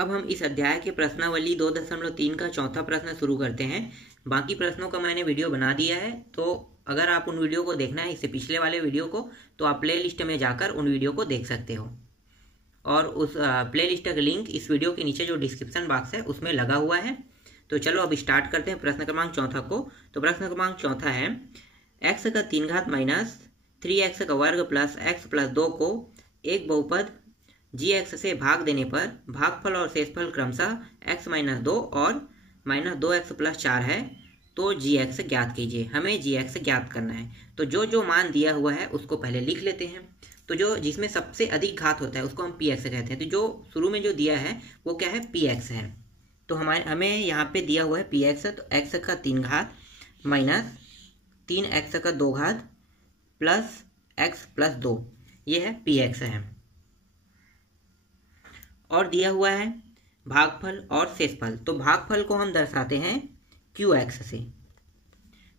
अब हम इस अध्याय के प्रश्नावली 2.3 का चौथा प्रश्न शुरू करते हैं। बाकी प्रश्नों का मैंने वीडियो बना दिया है, तो अगर आप उन वीडियो को देखना है, इससे पिछले वाले वीडियो को, तो आप प्ले लिस्ट में जाकर उन वीडियो को देख सकते हो। और उस प्ले लिस्ट का लिंक इस वीडियो के नीचे जो डिस्क्रिप्शन बॉक्स है उसमें लगा हुआ है। तो चलो अब स्टार्ट करते हैं प्रश्न क्रमांक चौथा को। तो प्रश्न क्रमांक चौथा है, x का 3 घात माइनस 3x का वर्ग प्लस x प्लस 2 को एक बहुपद gx से भाग देने पर भागफल और शेषफल क्रमशः x माइनस 2 और माइनस 2x प्लस 4 है, तो gx ज्ञात कीजिए। हमें gx ज्ञात करना है। तो जो जो मान दिया हुआ है उसको पहले लिख लेते हैं। तो जो जिसमें सबसे अधिक घात होता है उसको हम px कहते हैं। तो जो शुरू में जो दिया है वो क्या है, px है। तो हमें यहाँ पे दिया हुआ है px, तो x का 3 घात माइनस 3x का 2 घात प्लस x प्लस 2, ये है px है। और दिया हुआ है भागफल और शेषफल। तो भागफल को हम दर्शाते हैं qx से।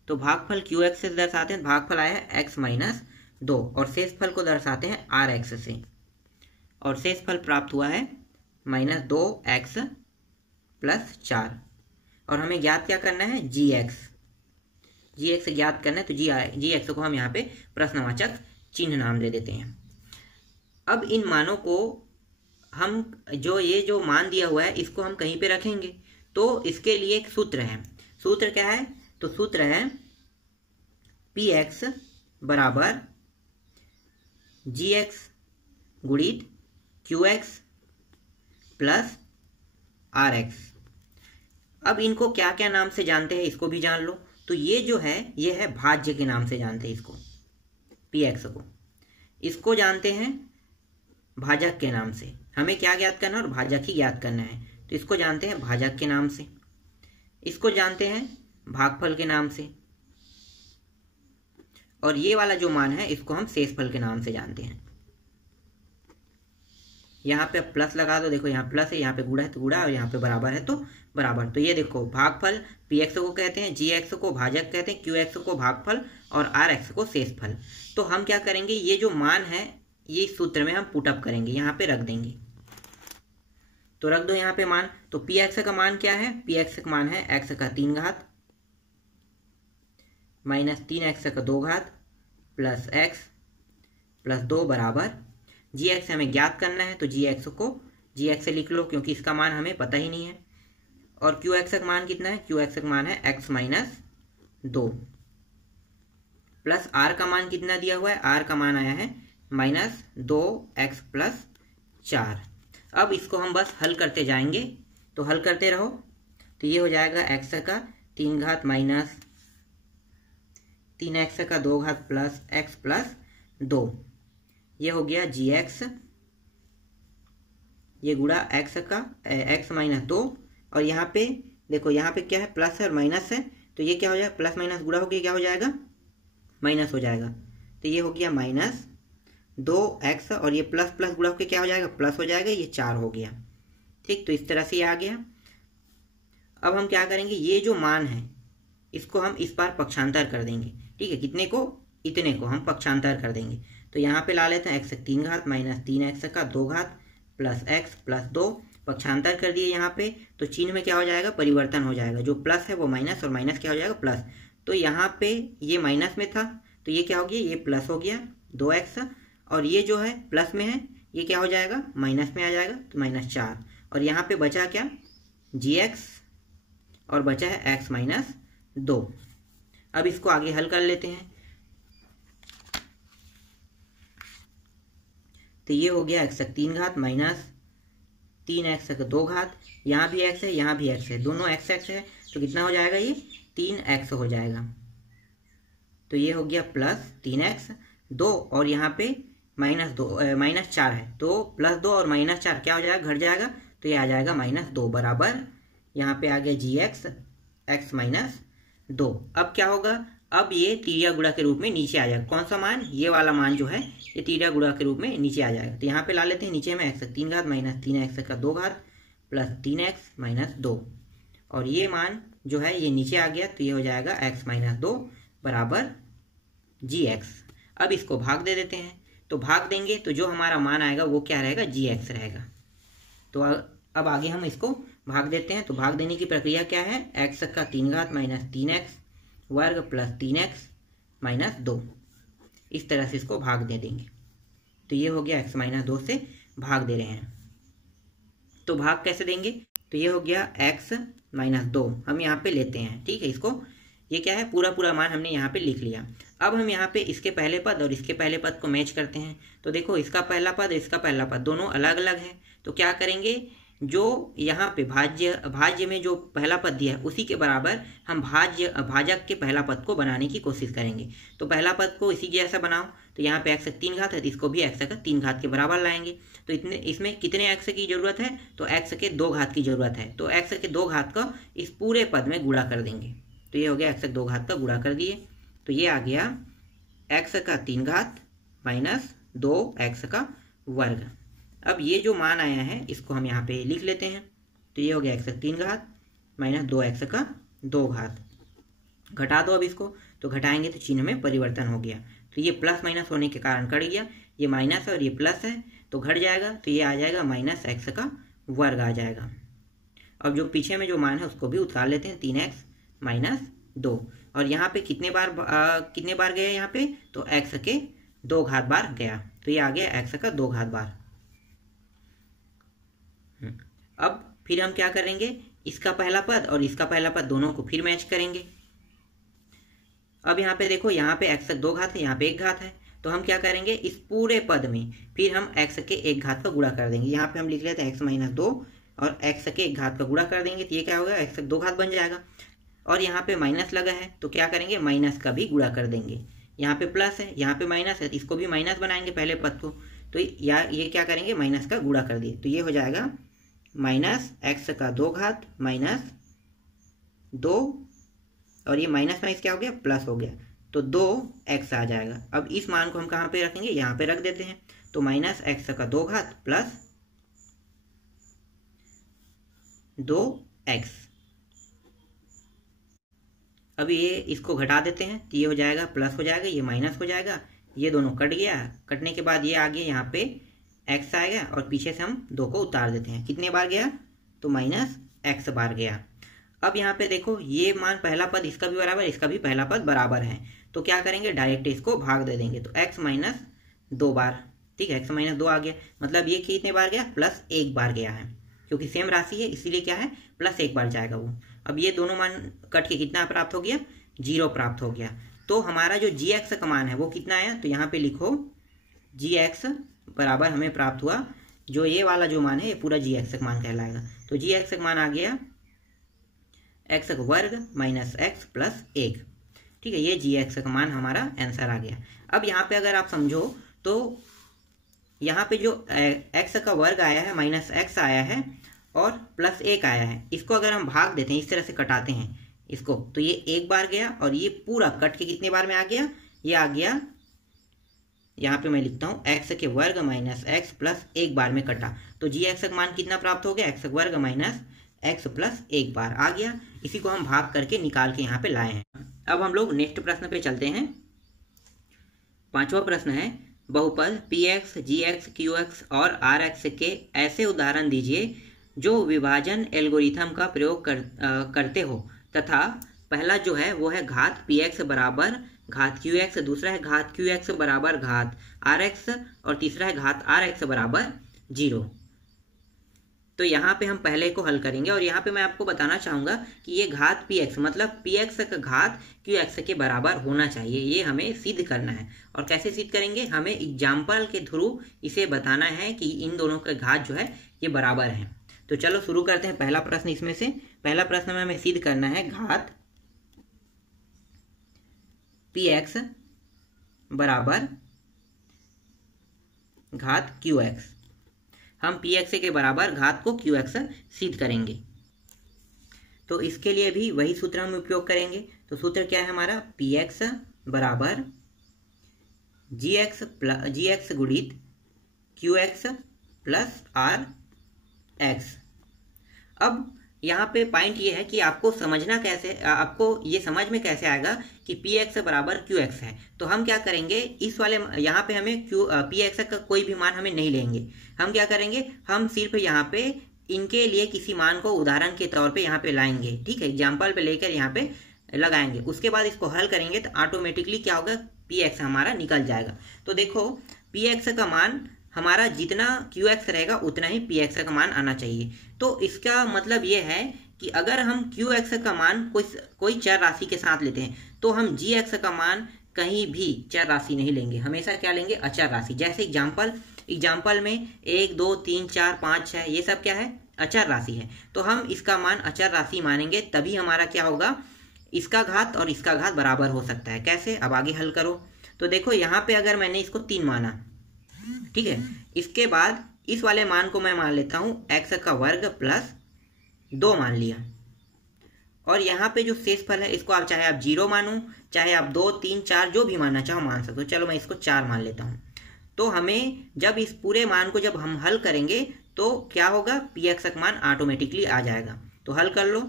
तो भागफल qx से दर्शाते हैं, भागफल आया है x माइनस 2, और शेषफल को दर्शाते हैं rx से। और शेषफल प्राप्त हुआ है माइनस 2x प्लस 4। और हमें ज्ञात क्या करना है, gx ज्ञात करना है। तो gx को हम यहाँ पे प्रश्नवाचक चिन्ह नाम दे देते हैं। अब इन मानों को हम ये जो मान दिया हुआ है इसको हम कहीं पे रखेंगे। तो इसके लिए एक सूत्र है। सूत्र क्या है, तो सूत्र है px बराबर gx गुणित qx प्लस rx। अब इनको क्या क्या नाम से जानते हैं इसको भी जान लो। तो ये जो है ये है भाज्य के नाम से जानते हैं इसको, px को। इसको जानते हैं भाजक के नाम से। हमें क्या ज्ञात करना है, और भाजक ही ज्ञात करना है। तो इसको जानते हैं भाजक के नाम से, इसको जानते हैं भागफल के नाम से, और ये वाला जो मान है इसको हम शेषफल के नाम से जानते हैं। यहाँ पे प्लस लगा दो, देखो यहाँ प्लस है, यहाँ पे गुणा है तो गुणा, और यहाँ पे बराबर है तो बराबर। तो ये देखो भागफल px को कहते हैं, gx को भाजक कहते हैं, qx को भागफल और rx को शेषफल। तो हम क्या करेंगे, ये जो मान है ये सूत्र में हम पुटअप करेंगे, यहाँ पे रख देंगे। तो रख दो यहाँ पे मान। तो px का मान क्या है, px का मान है x का 3 घात माइनस 3x का 2 घात प्लस x प्लस 2 बराबर gx हमें ज्ञात करना है। तो gx से लिख लो, क्योंकि इसका मान हमें पता ही नहीं है। और qx का मान कितना है, qx का मान है x माइनस 2 प्लस r का मान कितना दिया हुआ है, r का मान आया है माइनस 2x प्लस 4। अब इसको हम बस हल करते जाएंगे, तो हल करते रहो। तो ये हो जाएगा x का 3 घात माइनस 3x का 2 घात प्लस x प्लस 2, ये हो गया gx, ये गुणा x माइनस 2। और यहाँ पे देखो, यहाँ पे क्या है, प्लस है और माइनस है, तो ये क्या हो जाएगा, प्लस माइनस गुणा होकर क्या हो जाएगा, माइनस हो जाएगा। तो ये हो गया माइनस 2x, और ये प्लस प्लस गुणा होकर क्या हो जाएगा, प्लस हो जाएगा, ये 4 हो गया। ठीक, तो इस तरह से ये आ गया। अब हम क्या करेंगे, ये जो मान है इसको हम इस बार पक्षांतर कर देंगे। ठीक है, कितने को, इतने को हम पक्षांतर कर देंगे। तो यहाँ पे ला लेते हैं x का 3 घात माइनस 3x का 2 घात प्लस x प्लस 2, पक्षांतर कर दिए यहाँ पे। तो चिन्ह में क्या हो जाएगा, परिवर्तन हो जाएगा। जो प्लस है वो माइनस, और माइनस क्या हो जाएगा, प्लस। तो यहाँ पे ये माइनस में था, तो ये क्या हो गया, ये प्लस हो गया 2x, और ये जो है प्लस में है ये क्या हो जाएगा, माइनस में आ जाएगा, तो माइनस 4। और यहाँ पे बचा क्या, gx, और बचा है x माइनस 2। अब इसको आगे हल कर लेते हैं। तो ये हो गया x का 3 घात माइनस 3x का 2 घात, यहाँ भी x है यहाँ भी x है, दोनों x है, तो कितना हो जाएगा, ये 3x हो जाएगा। तो ये हो गया प्लस 3x 2, और यहाँ पे माइनस 4 है, तो प्लस 2 और माइनस 4 क्या हो जाएगा, घट जाएगा, तो ये आ जाएगा माइनस 2 बराबर, यहाँ पे आ गया gx x माइनस 2। अब क्या होगा, अब ये तिर्या गुणा के रूप में नीचे आ जाएगा। कौन सा मान, ये वाला मान जो है ये तिर्या गुणा के रूप में नीचे आ जाएगा। तो यहाँ पे ला लेते हैं नीचे में x का 3 घात माइनस 3x का 2 घात प्लस 3x माइनस 2, और ये मान जो है ये नीचे आ गया, तो ये हो जाएगा x माइनस 2 बराबर gx। अब इसको भाग दे देते हैं। तो भाग देंगे तो जो हमारा मान आएगा वो क्या रहेगा, gx रहेगा। तो अब आगे हम इसको भाग देते हैं। तो भाग देने की प्रक्रिया क्या है, x का 3 घात माइनस 3x वर्ग प्लस 3x माइनस 2, इस तरह से इसको भाग दे देंगे। तो ये हो गया x माइनस 2 से भाग दे रहे हैं। तो भाग कैसे देंगे, तो ये हो गया x माइनस 2 हम यहाँ पे लेते हैं, ठीक है। इसको ये क्या है, पूरा मान हमने यहाँ पे लिख लिया। अब हम यहाँ पे इसके पहले पद और इसके पहले पद को मैच करते हैं। तो देखो इसका पहला पद इसका पहला पद दोनों अलग अलग है। तो क्या करेंगे, जो यहाँ पे भाज्य में जो पहला पद दिया है उसी के बराबर हम भाजक के पहला पद को बनाने की कोशिश करेंगे। तो पहला पद को इसी जैसा बनाओ। तो यहाँ पे x का 3 घात है, तो इसको भी x का 3 घात के बराबर लाएंगे। तो इसमें कितने x की जरूरत है, तो x के 2 घात की जरूरत है। तो x के 2 घात का इस पूरे पद में गुणा कर देंगे। तो ये हो गया x के 2 घात का गुणा कर दिए। तो ये आ गया x का 3 घात माइनस 2x का वर्ग। अब ये जो मान आया है इसको हम यहाँ पे लिख लेते हैं। तो ये हो गया x का 3 घात माइनस 2x का 2 घात। घटा दो अब इसको, तो घटाएंगे तो चिन्ह में परिवर्तन हो गया। तो ये प्लस माइनस होने के कारण कट गया, ये माइनस है और ये प्लस है तो घट जाएगा। तो ये आ जाएगा माइनस x का वर्ग आ जाएगा। अब जो पीछे में जो मान है उसको भी उतार लेते हैं, 3x माइनस 2। और यहाँ पे कितने बार गया यहाँ पे, तो x के 2 घात बार गया। तो ये आ गया x का 2 घात बार। अब फिर हम क्या करेंगे, इसका पहला पद और इसका पहला पद दोनों को फिर मैच करेंगे। अब यहाँ पे देखो, यहाँ पे x का 2 घात है, यहाँ पे 1 घात है। तो हम क्या करेंगे, इस पूरे पद में फिर हम x के 1 घात का गुणा कर देंगे। यहाँ पे हम लिख लेते हैं x माइनस 2 और x के 1 घात का गुणा कर देंगे। तो ये क्या होगा, x का 2 घात बन जाएगा। और यहाँ पे माइनस लगा है तो क्या करेंगे, माइनस का भी गुणा कर देंगे। यहाँ पे प्लस है, यहाँ पे माइनस है, तो इसको भी माइनस बनाएंगे पहले पद को। तो ये क्या करेंगे, माइनस का गुणा कर दिए। तो ये हो जाएगा माइनस x का 2 घात माइनस 2 और ये माइनस माइनस क्या हो गया, प्लस हो गया। तो 2x आ जाएगा। अब इस मान को हम कहाँ पे रखेंगे, यहाँ पे रख देते हैं। तो माइनस x का 2 घात प्लस 2x। अब ये इसको घटा देते हैं तो ये हो जाएगा प्लस हो जाएगा, ये माइनस हो जाएगा, ये दोनों कट गया। कटने के बाद ये आ गया, यहाँ पे x आएगा और पीछे से हम 2 को उतार देते हैं। कितने बार गया, तो माइनस x बार गया। अब यहाँ पे देखो, ये मान पहला पद इसका भी बराबर, इसका भी पहला पद बराबर है। तो क्या करेंगे, डायरेक्ट इसको भाग दे देंगे। तो x माइनस 2 बार, ठीक है, x माइनस 2 आ गया। मतलब ये कितने बार गया, प्लस 1 बार गया है, क्योंकि सेम राशि है इसीलिए क्या है, प्लस 1 बार जाएगा वो। अब ये दोनों मान कट के कितना प्राप्त हो गया, 0 प्राप्त हो गया। तो हमारा जो gx का मान है वो कितना आया, तो यहाँ पे लिखो gx बराबर हमें प्राप्त हुआ, जो ये वाला जो मान है ये पूरा gx का मान कहलाएगा। तो gx का मान आ गया x का वर्ग माइनस x प्लस 1, ठीक है। ये gx का मान हमारा आंसर आ गया। अब यहाँ पे अगर आप समझो तो यहाँ पे जो x का वर्ग आया है माइनस x आया है और प्लस 1 आया है, इसको अगर हम भाग देते हैं, इस तरह से कटाते हैं इसको, तो ये 1 बार गया और ये पूरा कट के कितने बार में आ गया, ये आ गया, यहाँ पे मैं लिखता हूँ x के वर्ग माइनस x प्लस 1 बार में कटा। तो gx का मान कितना प्राप्त हो गया, x वर्ग माइनस x प्लस 1 बार आ गया। इसी को हम भाग करके निकाल के यहाँ पे लाए हैं। अब हम लोग नेक्स्ट प्रश्न पे चलते हैं। 5वां प्रश्न है, बहुपद px, gx, qx और rx के ऐसे उदाहरण दीजिए जो विभाजन एल्गोरिथम का प्रयोग करते हो तथा पहला जो है वो है घात px बराबर घात qx, दूसरा है घात qx बराबर घात rx और तीसरा है घात rx बराबर 0। तो यहाँ पे हम पहले को हल करेंगे और यहाँ पे मैं आपको बताना चाहूँगा कि ये घात px मतलब px का घात qx के बराबर होना चाहिए, ये हमें सिद्ध करना है। और कैसे सिद्ध करेंगे, हमें एग्जाम्पल के थ्रू इसे बताना है कि इन दोनों के घात जो है ये बराबर हैं। तो चलो शुरू करते हैं। पहला प्रश्न इसमें से, पहला प्रश्न में हमें सिद्ध करना है घात px बराबर घात qx। हम px के बराबर घात को qx सिद्ध करेंगे। तो इसके लिए भी वही सूत्र हम उपयोग करेंगे। तो सूत्र क्या है हमारा, px बराबर gx गुणित qx प्लस rx। अब यहाँ पे पॉइंट ये है कि आपको समझना कैसे, आपको ये समझ में कैसे आएगा कि px बराबर qx है। तो हम क्या करेंगे, इस वाले यहाँ पे हमें px का कोई भी मान हमें नहीं लेंगे। हम क्या करेंगे, हम सिर्फ यहाँ पे इनके लिए किसी मान को उदाहरण के तौर पे यहाँ पे लाएंगे, ठीक है, एग्जाम्पल पे लेकर यहाँ पे लगाएंगे। उसके बाद इसको हल करेंगे तो ऑटोमेटिकली क्या होगा, पी एक्स हमारा निकल जाएगा। तो देखो पी एक्स का मान हमारा जितना क्यू एक्स रहेगा उतना ही पी एक्स का मान आना चाहिए। तो इसका मतलब ये है कि अगर हम क्यू एक्स का मान कोई चर राशि के साथ लेते हैं तो हम जी एक्स का मान कहीं भी चर राशि नहीं लेंगे, हमेशा क्या लेंगे, अचर राशि। जैसे एग्जाम्पल में 1 2 3 4 5 6 ये सब क्या है, अचर राशि है। तो हम इसका मान अचर राशि मानेंगे, तभी हमारा क्या होगा, इसका घात और इसका घात बराबर हो सकता है। कैसे, अब आगे हल करो। तो देखो यहाँ पे अगर मैंने इसको 3 माना, ठीक है, इसके बाद इस वाले मान को मैं मान लेता हूँ एक्स का वर्ग प्लस 2 मान लिया, और यहाँ पे जो शेष फल है इसको आप चाहे आप 0 मानो, चाहे आप 2 3 4 जो भी मानना चाहो मान सकते हो। चलो मैं इसको 4 मान लेता हूँ। तो हमें जब इस पूरे मान को जब हम हल करेंगे तो क्या होगा, पी एक्स का मान ऑटोमेटिकली आ जाएगा। तो हल कर लो,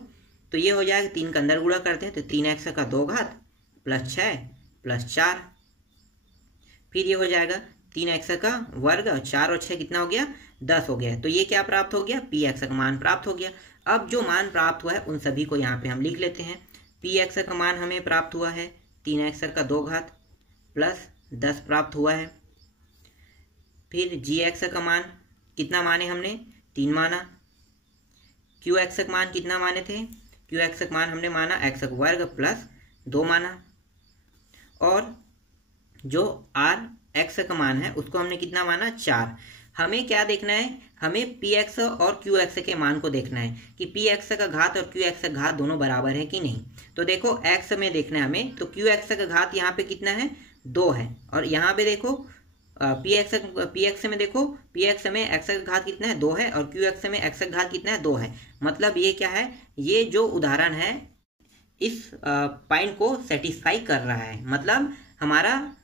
तो ये हो जाएगा 3 का अंदर गुणा करते हैं तो 3x का 2 घात प्लस 6 प्लस 4, फिर ये हो जाएगा 3x का वर्ग और 4 और 6 कितना हो गया, 10 हो गया। तो ये क्या प्राप्त हो गया, पी एक्स का मान प्राप्त हो गया। अब जो मान प्राप्त हुआ है उन सभी को यहाँ पे हम लिख लेते हैं। पी एक्स का मान हमें प्राप्त हुआ है 3x का 2 घात प्लस 10 प्राप्त हुआ है। फिर जी एक्स का मान कितना माने हमने, 3 माना। क्यू एक्स का मान कितना माने थे, क्यू एक्स का मान हमने माना एक्स का वर्ग प्लस 2 माना। और जो आर एक्स का मान है उसको हमने कितना माना, 4। हमें क्या देखना है, हमें पी एक्स और क्यू एक्स के मान को देखना है कि पी एक्स का घात और क्यू एक्स का घात दोनों बराबर है कि नहीं। तो देखो एक्स में देखना है हमें, तो क्यू एक्स का घात यहाँ पे कितना है, 2 है, और यहाँ पे देखो पी एक्स में देखो, पी एक्स में एक्स का घात कितना है, 2 है, और क्यू एक्स में एक्स का घात कितना है, 2 है। मतलब ये क्या है, ये जो उदाहरण है इस पॉइंट को सेटिस्फाई कर रहा है। मतलब हमारा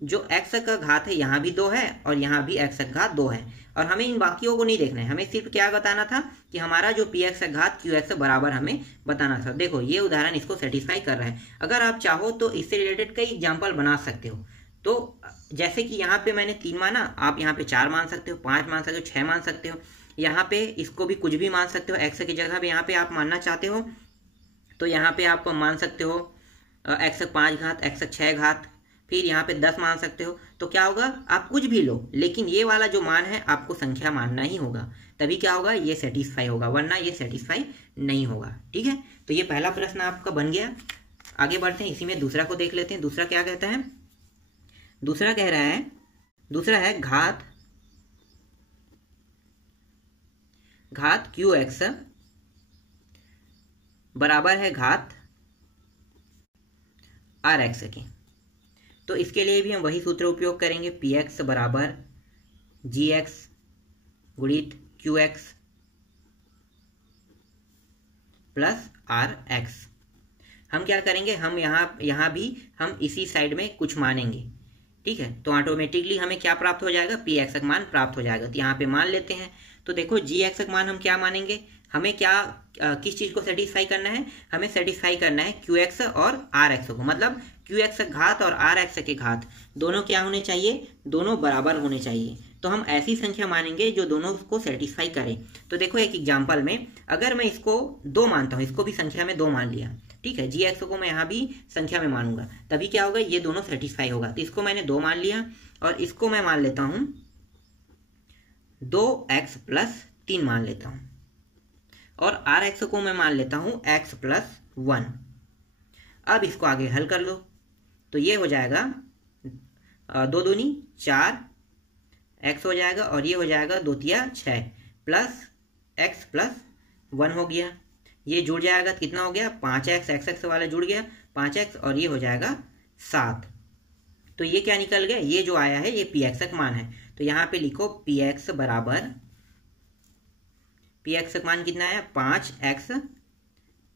जो एक्स का घात है यहाँ भी 2 है और यहाँ भी एक्स का घात 2 है, और हमें इन बाकियों को नहीं देखना है, हमें सिर्फ क्या बताना था कि हमारा जो पी एक्स का घात क्यू एक्स बराबर हमें बताना था। देखो ये उदाहरण इसको सेटिस्फाई कर रहा है। अगर आप चाहो तो इससे रिलेटेड कई एग्जाम्पल बना सकते हो। तो जैसे कि यहाँ पे मैंने 3 माना, आप यहाँ पे 4 मान सकते हो, 5 मान सकते हो, 6 मान सकते हो। यहाँ पे इसको भी कुछ भी मान सकते हो, एक्स की जगह पे यहाँ पे आप मानना चाहते हो तो यहाँ पे आप मान सकते हो एक्स 5 घात, एक्स 6 घात, फिर यहाँ पे 10 मान सकते हो। तो क्या होगा, आप कुछ भी लो, लेकिन ये वाला जो मान है आपको संख्या मानना ही होगा, तभी क्या होगा, ये सेटिस्फाई होगा, वरना ये सेटिस्फाई नहीं होगा। ठीक है, तो ये पहला प्रश्न आपका बन गया। आगे बढ़ते हैं, इसी में दूसरा को देख लेते हैं। दूसरा क्या कहता है, दूसरा कह रहा है, दूसरा है घात क्यू एक्स बराबर है घात आर एक्स के। तो इसके लिए भी हम वही सूत्र उपयोग करेंगे, पी एक्स बराबर जी एक्स गुणित Q X plus R X. हम क्या करेंगे, हम यहाँ भी हम इसी साइड में कुछ मानेंगे, ठीक है। तो ऑटोमेटिकली हमें क्या प्राप्त हो जाएगा, पी एक्स का मान प्राप्त हो जाएगा। तो यहाँ पे मान लेते हैं। तो देखो जी एक्स का मान हम क्या मानेंगे, हमें क्या किस चीज़ को सेटिस्फाई करना है, हमें सेटिस्फाई करना है क्यू एक्स और आर एक्स को। मतलब क्यू एक्स का घात और आर एक्स के घात दोनों क्या होने चाहिए, दोनों बराबर होने चाहिए। तो हम ऐसी संख्या मानेंगे जो दोनों को सेटिस्फाई करें। तो देखो एक एग्जाम्पल में अगर मैं इसको 2 मानता हूँ, इसको भी संख्या में 2 मान लिया, ठीक है, जी एक्स को मैं यहाँ भी संख्या में मानूंगा, तभी क्या होगा, ये दोनों सेटिस्फाई होगा। तो इसको मैंने 2 मान लिया और इसको मैं मान लेता हूँ 2x प्लस 3 मान लेता हूँ, और आर एक्स को मैं मान लेता हूँ x प्लस 1। अब इसको आगे हल कर लो, तो ये हो जाएगा 2 दूनी 4 x हो जाएगा, और ये हो जाएगा 2 तिया 6 प्लस x प्लस 1 हो गया। ये जुड़ जाएगा तो कितना हो गया, 5x, x वाला जुड़ गया 5x, और ये हो जाएगा 7। तो ये क्या निकल गया, ये जो आया है ये पी एक्स का मान है। तो यहाँ पे लिखो पी एक्स बराबर, पी एक्स का मान कितना है, 5x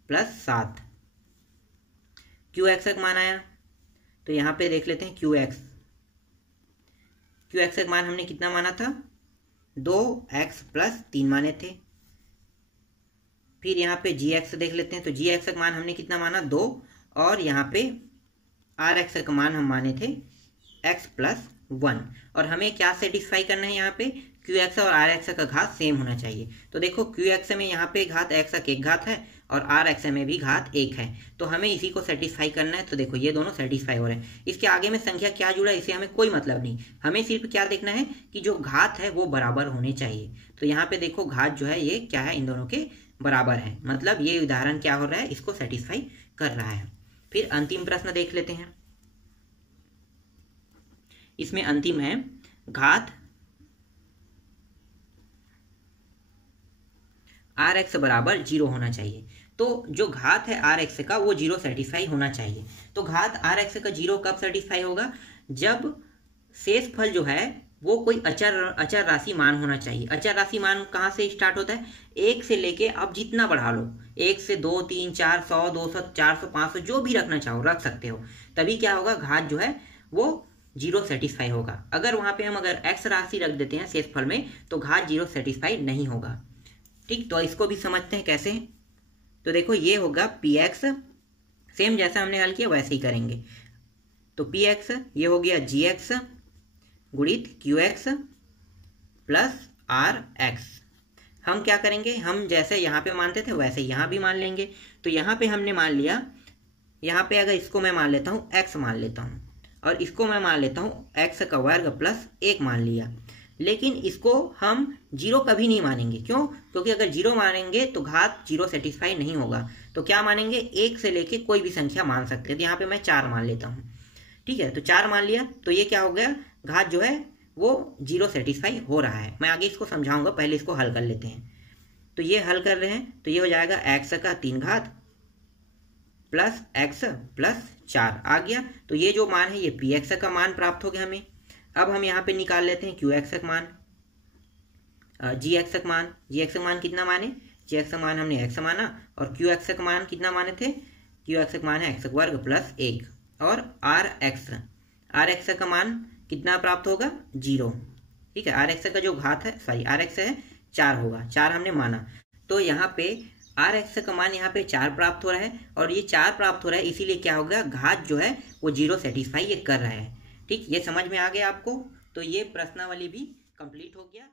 प्लस 7। क्यू एक्स का मान आया, तो यहाँ पे देख लेते हैं क्यू एक्स का मान हमने कितना माना था, 2x प्लस 3 माने थे। फिर यहाँ पे जी एक्स देख लेते हैं, तो जी एक्स का मान हमने कितना माना, 2, और यहाँ पे आर एक्स का मान हम माने थे x प्लस 1। और हमें क्या सेटिस्फाई करना है, यहाँ पे क्यू एक्स और आर एक्स का घात सेम होना चाहिए। तो देखो क्यू एक्स में यहाँ पे घात एक्स का एक घात है और आर एक्स में भी घात एक है, तो हमें इसी को सेटिस्फाई करना है। तो देखो ये दोनों सेटिस्फाई हो रहे हैं। इसके आगे में संख्या क्या जुड़ा है इसे हमें कोई मतलब नहीं, हमें सिर्फ क्या देखना है कि जो घात है वो बराबर होने चाहिए। तो यहाँ पे देखो घात जो है ये क्या है, इन दोनों के बराबर है, मतलब ये उदाहरण क्या हो रहा है, इसको सेटिस्फाई कर रहा है। फिर अंतिम प्रश्न देख लेते हैं। इसमें अंतिम है घात आर एक्स बराबर 0 होना चाहिए। तो जो घात है आर एक्स का वो 0 सेटिस्फाई होना चाहिए। तो घात आर एक्स का 0 कब सेटिस्फाई होगा, जब शेष फल जो है वो कोई अचर राशि मान होना चाहिए। अचर राशि मान कहाँ से स्टार्ट होता है, 1 से लेके आप जितना बढ़ा लो, 1 से 2 3 4 100 200 400 500 जो भी रखना चाहो रख सकते हो, तभी क्या होगा घात जो है वो 0 सेटिस्फाई होगा। अगर वहां पे हम अगर एक्स राशि रख देते हैं शेषफल में तो घात 0 सेटिस्फाई नहीं होगा। ठीक, तो इसको भी समझते हैं कैसे। तो देखो ये होगा पी एक्स, सेम जैसा हमने हल किया वैसे ही करेंगे। तो पी एक्स ये हो गया जी एक्स गुणित Q X plus R X. हम क्या करेंगे, हम जैसे यहाँ पे मानते थे वैसे यहाँ भी मान लेंगे। तो यहाँ पे हमने मान लिया, यहाँ पे अगर इसको मैं मान लेता हूँ एक्स मान लेता हूँ और इसको मैं मान लेता हूँ एक्स का वर्ग प्लस 1 मान लिया, लेकिन इसको हम 0 कभी नहीं मानेंगे। क्यों, क्योंकि अगर 0 मानेंगे तो घात 0 सेटिस्फाई नहीं होगा। तो क्या मानेंगे, 1 से लेके कोई भी संख्या मान सकते हैं। तो यहाँ पे मैं 4 मान लेता हूँ। ठीक है, तो 4 मान लिया, तो ये क्या हो गया, घात जो है वो 0 सेटिस्फाई हो रहा है। मैं आगे इसको समझाऊंगा, पहले इसको हल कर लेते हैं। तो ये हल कर रहे हैं, तो ये हो जाएगा एक्स का 3 घात प्लस एक्स प्लस 4 आ गया। तो ये जो मान है ये पी एक्स का मान प्राप्त हो गया हमें। अब हम यहाँ पे निकाल लेते हैं क्यू एक्स का मान, जी एक्स का मान। जी एक्स का मान कितना माने, जी एक्स का मान हमने एक्स माना, और क्यू एक्स का मान कितना माने थे, क्यू एक्स का मान है एक्स वर्ग प्लस 1, और आर एक्स का मान कितना प्राप्त होगा, 0। ठीक है, आर एक्स का जो घात है सॉरी आर एक्स है 4 होगा, 4 हमने माना। तो यहाँ पे आर एक्स का मान यहाँ पे 4 प्राप्त हो रहा है, और ये 4 प्राप्त हो रहा है इसीलिए क्या होगा, घात जो है वो 0 सेटिस्फाई ये कर रहा है। ठीक, ये समझ में आ गया आपको। तो ये प्रश्नावली भी कंप्लीट हो गया।